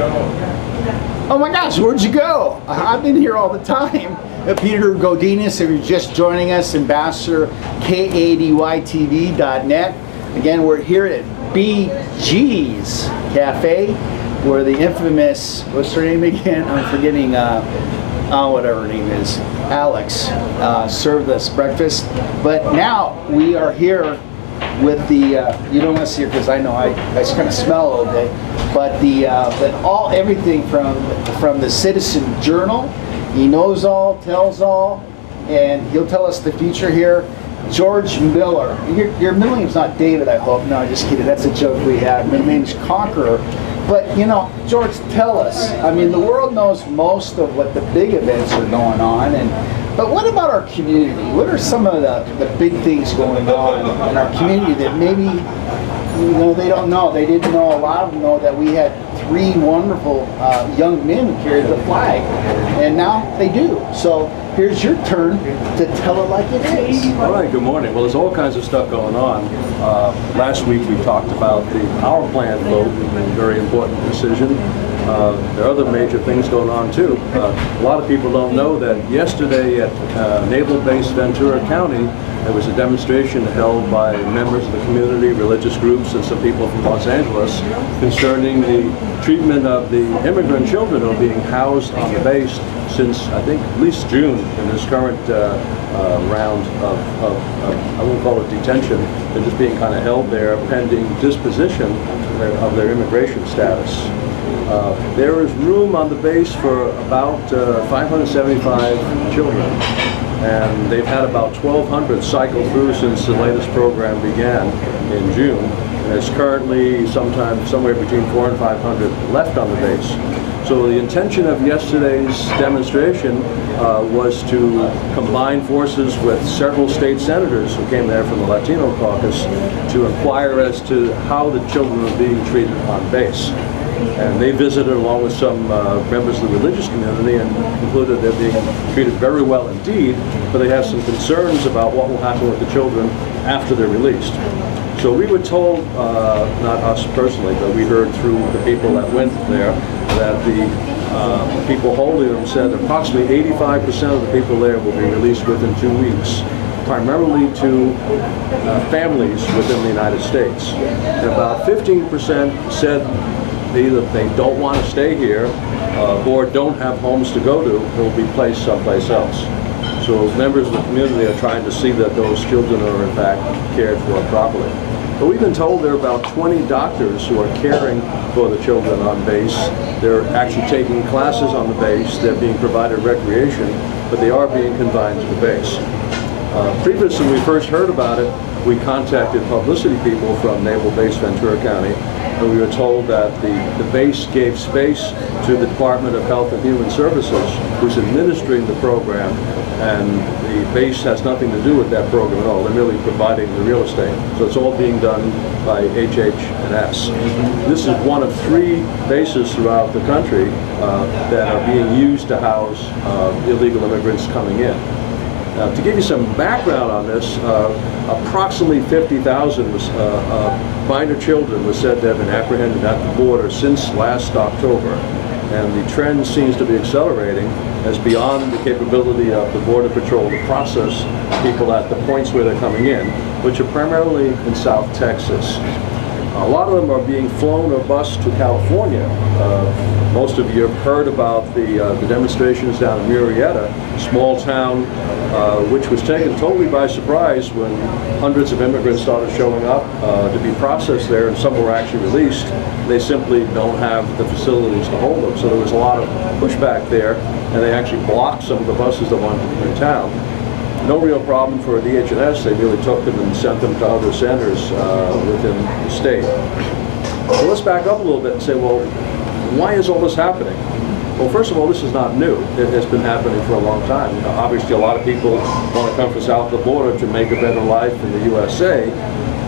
Oh my gosh, where'd you go? I've been here all the time. Peter Godinez, if you're just joining us, Ambassador, KADYTV.net. Again, we're here at BG's Cafe, where the infamous, what's her name again? I'm forgetting, whatever her name is, Alex, served us breakfast. But now we are here with the, you don't want to see her because I know I kind of smell all day, but everything from the Citizen Journal. He knows all, tells all, and he'll tell us the future here. George Miller. Your middle name's not David, I hope. No, just kidding. That's a joke we have. My name's Conqueror. But, you know, George, tell us. I mean, the world knows most of what the big events are going on, but what about our community? What are some of the big things going on in our community that maybe, you know, they don't know? They didn't know. A lot of them know that we had 3 wonderful young men who carried the flag, and now they do. So here's your turn to tell it like it is. All right, good morning. Well, there's all kinds of stuff going on. Last week we talked about the power plant vote, a very important decision. There are other major things going on too. A lot of people don't know that yesterday at Naval Base Ventura County, there was a demonstration held by members of the community, religious groups, and some people from Los Angeles concerning the treatment of the immigrant children who are being housed on the base since, I think, at least June in this current round of, I won't call it detention. They're just being kind of held there pending disposition of their immigration status. There is room on the base for about 575 children, and they've had about 1,200 cycle through since the latest program began in June. And there's currently somewhere between 400 and 500 left on the base. So the intention of yesterday's demonstration was to combine forces with several state senators who came there from the Latino caucus to inquire as to how the children are being treated on base. And they visited along with some members of the religious community and concluded they're being treated very well indeed, but they have some concerns about what will happen with the children after they're released. So we were told, not us personally, but we heard through the people that went there, that the people holding them said approximately 85% of the people there will be released within 2 weeks, primarily to families within the United States. And about 15% said either they don't want to stay here or don't have homes to go to, they'll be placed someplace else. So members of the community are trying to see that those children are in fact cared for properly. But we've been told there are about 20 doctors who are caring for the children on base. They're actually taking classes on the base, they're being provided recreation, but they are being confined to the base. Previously, when we first heard about it, we contacted publicity people from Naval Base Ventura County, and we were told that the base gave space to the Department of Health and Human Services, who's administering the program, and the base has nothing to do with that program at all. They're merely providing the real estate. So it's all being done by HH&S. This is one of 3 bases throughout the country that are being used to house illegal immigrants coming in. To give you some background on this, approximately 50,000 minor children was said to have been apprehended at the border since last October. And the trend seems to be accelerating as beyond the capability of the Border Patrol to process people at the points where they're coming in, which are primarily in South Texas. A lot of them are being flown or bused to California. Most of you have heard about the demonstrations down in Murrieta, small town, which was taken totally by surprise when hundreds of immigrants started showing up to be processed there, and some were actually released. They simply don't have the facilities to hold them. So there was a lot of pushback there, and they actually blocked some of the buses that wanted to come in town. No real problem for DH&S. They really took them and sent them to other centers within the state. So let's back up a little bit and say, well, why is all this happening? Well, first of all, this is not new. It has been happening for a long time. You know, obviously, a lot of people want to come from south of the border to make a better life in the USA,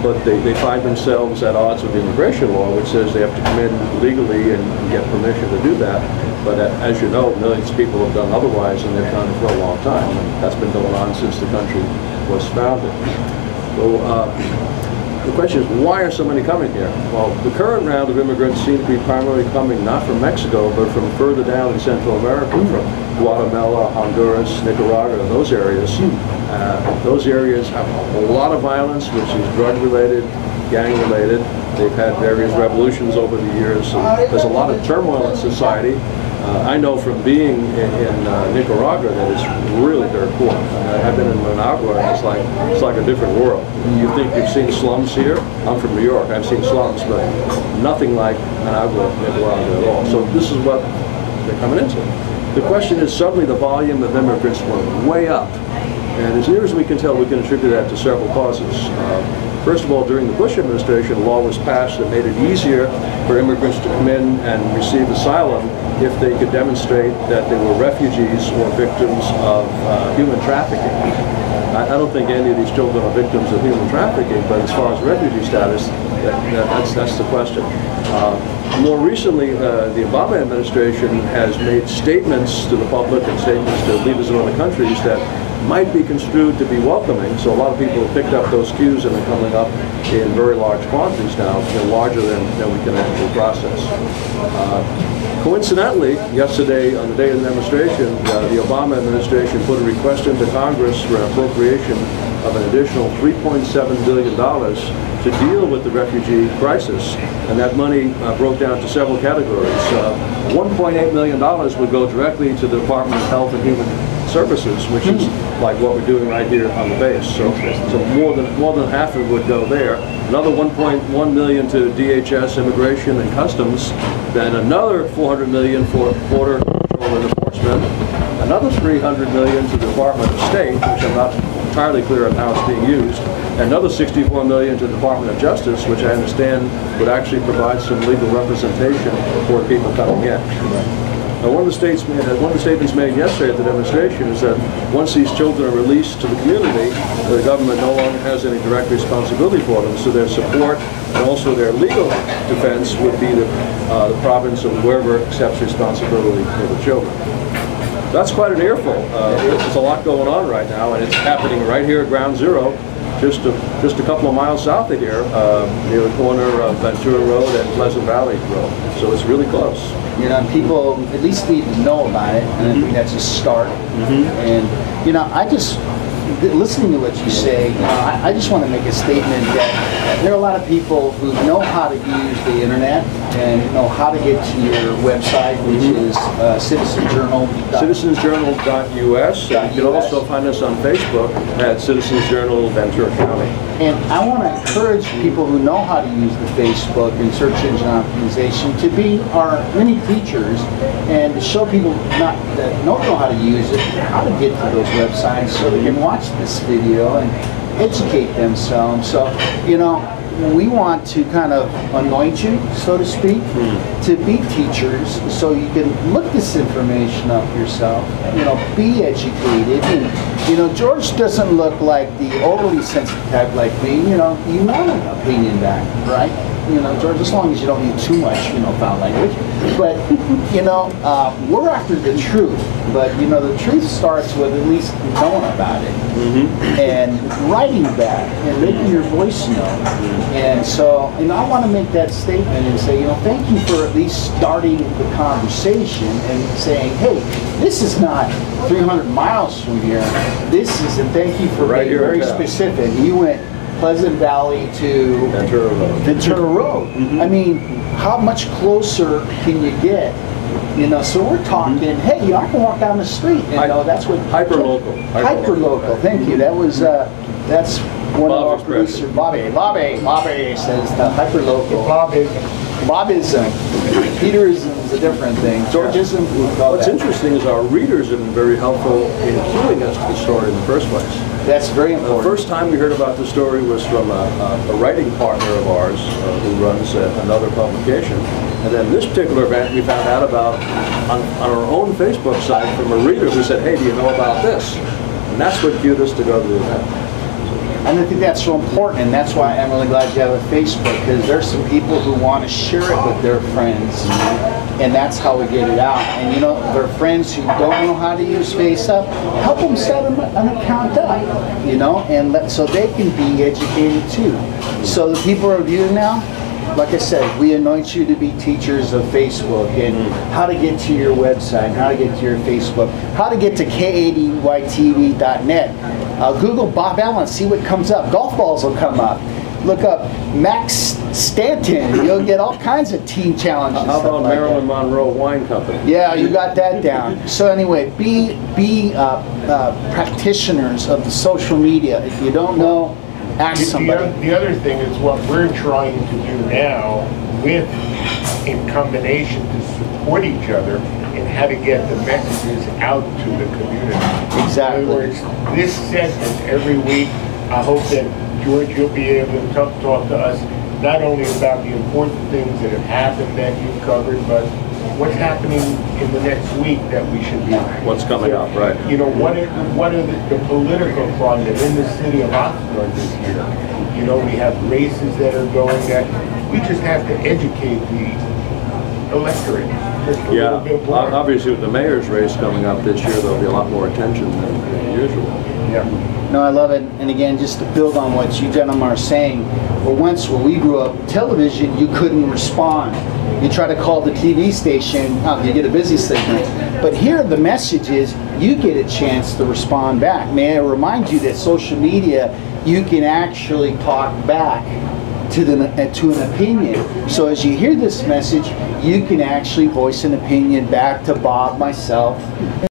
but they find themselves at odds with immigration law, which says they have to come in legally and get permission to do that. But as you know, millions of people have done otherwise, and they've done it for a long time. And that's been going on since the country was founded. So the question is, why are so many coming here? Well, the current round of immigrants seem to be primarily coming not from Mexico, but from further down in Central America, from Guatemala, Honduras, Nicaragua, those areas. Those areas have a lot of violence, which is drug-related, gang-related. They've had various revolutions over the years. So there's a lot of turmoil in society. I know from being in Nicaragua that it's really dirt poor. I've been in Managua, and it's like a different world. You think you've seen slums here? I'm from New York. I've seen slums, but nothing like Managua, Nicaragua at all. So this is what they're coming into. The question is, suddenly the volume of immigrants went way up, and as near as we can tell, we can attribute that to several causes. First of all, during the Bush administration, a law was passed that made it easier for immigrants to come in and receive asylum if they could demonstrate that they were refugees or victims of human trafficking. I don't think any of these children are victims of human trafficking, but as far as refugee status, that's the question. More recently, the Obama administration has made statements to the public and statements to leaders in other countries that might be construed to be welcoming, so a lot of people have picked up those cues and are coming up in very large quantities now, larger than we can actually process. Coincidentally, yesterday, on the day of the demonstration, the Obama administration put a request into Congress for an appropriation of an additional $3.7 billion to deal with the refugee crisis, and that money broke down to several categories. $1.8 million would go directly to the Department of Health and Human Services, which is like what we're doing right here on the base. So more than half of it would go there. Another $1.1 million to DHS, Immigration and Customs. Then another $400 million for Border Control and Enforcement. Another $300 million to the Department of State, which I'm not entirely clear on how it's being used. Another $64 million to the Department of Justice, which I understand would actually provide some legal representation for people coming in. Now, one of the statements made yesterday at the demonstration is that once these children are released to the community, the government no longer has any direct responsibility for them, so their support and also their legal defense would be the province of whoever accepts responsibility for the children. That's quite an earful. There's a lot going on right now, and it's happening right here at Ground Zero, just a couple of miles south of here, near the corner of Ventura Road and Pleasant Valley Road. So it's really close. You know, people at least need to know about it, and I think that's a start. And, you know, listening to what you say, I just want to make a statement that there are a lot of people who know how to use the internet and know how to get to your website, which is citizensjournal.us. You can also find us on Facebook at Citizens Journal Ventura County. And I want to encourage people who know how to use the Facebook and search engine optimization to be our mini teachers and to show people that don't know how to use it, how to get to those websites so they can watch this video and educate themselves. So, you know, we want to kind of anoint you, so to speak, to be teachers so you can look this information up yourself, you know, be educated. And, you know, George doesn't look like the overly sensitive type like me. You know, you want an opinion back, right? You know, George, as long as you don't need too much, you know, foul language. But, you know, we're after the truth. But, you know, the truth starts with at least knowing about it and writing back and making your voice known. And so, you know, I want to make that statement and say, you know, thank you for at least starting the conversation and saying, hey, this is not 300 miles from here. This is, and thank you for being very specific. You went Pleasant Valley to Ventura Road. I mean, how much closer can you get? You know, so we're talking, hey, you know, I can walk down the street. You know, that's what hyper-local. Hyper-local. Thank you. That was that's one of our producers, Bobby says the hyper-local. Bobism. Peterism is a different thing. Georgism. What's interesting is our readers have been very helpful in cueing us to the story in the first place. That's very important. The first time we heard about the story was from a writing partner of ours who runs another publication. And then this particular event we found out about on our own Facebook site from a reader who said, hey, do you know about this? And that's what cued us to go to the event. And I think that's so important, and that's why I'm really glad you have a Facebook, because there's some people who want to share it with their friends, and that's how we get it out. And you know, their friends who don't know how to use FaceUp, help them set an account up, you know, and so they can be educated too. So the people are viewing now, like I said, we anoint you to be teachers of Facebook and how to get to your website, how to get to your Facebook, how to get to k80ytv.net. Google Bob Allen, see what comes up. Golf balls will come up. Look up Max Stanton. You'll get all kinds of team challenges. How about like Marilyn Monroe Wine Company? Yeah, you got that down. So anyway, be practitioners of the social media. If you don't know, ask somebody. The other thing is what we're trying to do now, in combination to support each other in how to get the messages out to the community. Exactly. In other words, this segment every week, I hope that George, you'll be able to talk to us not only about the important things that have happened that you've covered, but what's happening in the next week that we should be. What's coming up, right? You know, what are the political climate in the city of Oxnard this year? You know, we have races that are going that we just have to educate the electorate just a little bit more. Obviously with the mayor's race coming up this year, there'll be a lot more attention than usual. Yeah. No, I love it. And again, just to build on what you gentlemen are saying, once when we grew up, television, you couldn't respond. You try to call the TV station, you get a busy signal. But here the message is, you get a chance to respond back. May I remind you that social media, you can actually talk back to an opinion. So as you hear this message, you can actually voice an opinion back to Bob, myself,